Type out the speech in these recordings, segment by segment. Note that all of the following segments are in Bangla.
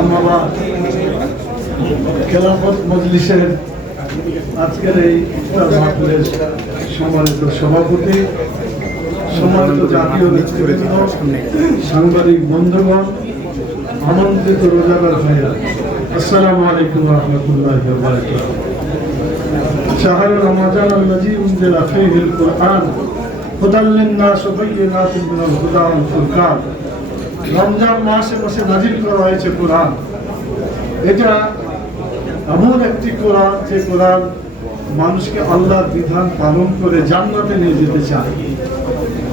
আমরা খেলাফত মজলিসের আজকের এই ইফতার মাহফিলের সম্মানিত সভাপতি সম্মানিত জাতীয় নেতৃবৃন্দ সাংবাদিক বন্ধুগণ আমন্ত্রিত রোজাদার ভাইরা আসসালামু আলাইকুম রহমতুল্লাহ شهر رمضان الذي أنزل فيه القرآن هدى للناس وبينات من الهدى والفرقان রমজান মাসে মাসে নাজিল করা হয়েছে কোরআন। এটা এমন একটি কোরআন যে কোরআন মানুষকে আল্লাহর বিধান পালন করে জান্নাতে নিয়ে যেতে চায়।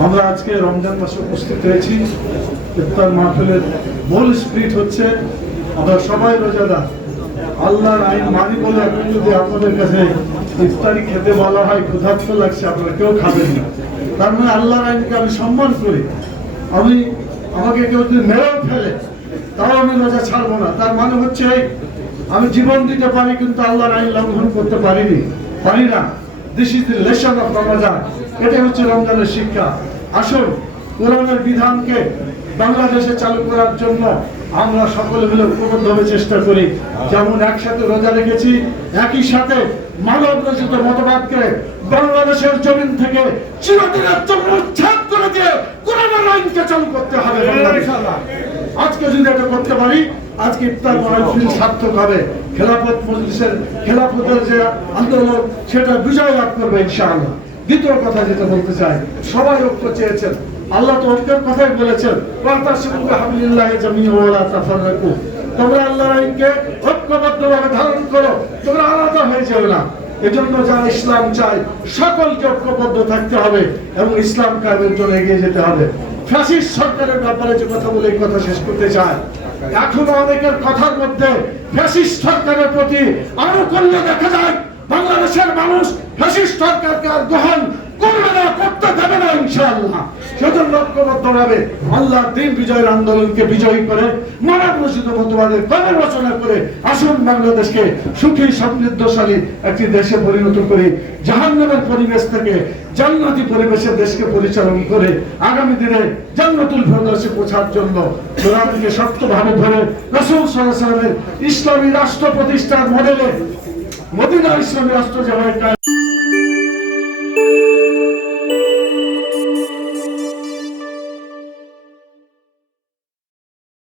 আমরা আজকে রমজান মাসে উপস্থিত হয়েছি। ইফতার মাহফিলের মূল স্পিরিট হচ্ছে আমরা সবাই রোজাদার। আল্লাহর আইন মানি বলে এখন যদি আপনাদের কাছে ইফতারি খেতে বলা হয়, ক্ষুধার্ত লাগছে, আপনারা কেউ খাবেন না। তার মানে আল্লাহর আইনকে আমি সম্মান করি। আমি আমাকে কেউ যদি মেরেও ফেলে, তাও আমি রোজা ছাড়বো না। তার মানে হচ্ছে, আমি জীবন দিতে পারি, কিন্তু আল্লাহর আইন লঙ্ঘন করতে পারিনি। পারি না। This is the lesson of Ramzan এটাই হচ্ছে রমজানের শিক্ষা। আসুন, কোরআনের বিধানকে বাংলাদেশে চালু করার জন্য আমরা সকলে মিলে ঐক্যবদ্ধভাবে চেষ্টা করি। যেমন একসাথে রোজা রেখেছি, একই সাথে মানব রচিত মতবাদকে বাংলাদেশের জমিন থেকে চিরদিনের জন্য উচ্ছেদ আজকে যদি এটা করতে পারি, আজকে ইফতার সার্থক হবে, খেলাফত মজলিসের খেলাফতের যে আন্দোলন, সেটা বিজয় লাভ করবে ইনশাআল্লাহ। দ্বিতীয় কথা যেটা বলতে চাই, সবাই ঐক্য চেয়েছেন। আল্লাহ তো ঐক্যের কথাই বলেছেন তোমরা আল্লাহর ঐক্যবদ্ধভাবে ধারণ করো, তোমরা আলাদা হয়ে যাও না। এজন্য যারা ইসলাম চায় সকলকে ঐক্যবদ্ধ থাকতে হবে এবং ইসলাম কায়েমের জন্য এগিয়ে যেতে হবে। ফ্যাসিস্ট সরকারের ব্যাপারে যে কথা বলে এই কথা শেষ করতে চায় এখনও অনেকের কথার মধ্যে ফ্যাসিস্ট সরকারের প্রতি আরও করলে দেখা যায়। বাংলাদেশের মানুষ ফ্যাসিস্ট সরকারকে আর গ্রহণ করবে না। সেজন্য ঐক্যবদ্ধভাবে আল্লাহ দিন বিজয়ের আন্দোলনকে বিজয়ী করে মানব রচিত মতবাদের কবর রচনা করে, আসুন বাংলাদেশকে সুখী, সমৃদ্ধশালী একটি দেশে পরিণত করে, জাহান্নামের পরিবেশ থেকে জান্নাতি পরিবেশে দেশকে পরিচালনা করে, আগামী দিনে জান্নাতুল ফেরদৌসে পৌঁছার জন্য কোরআনকে শক্তভাবে ধরে, রাসূল ওয়াসাল্লামের ইসলামী রাষ্ট্র প্রতিষ্ঠার মডেলে মদিনা ইসলামী রাষ্ট্র যেভাবে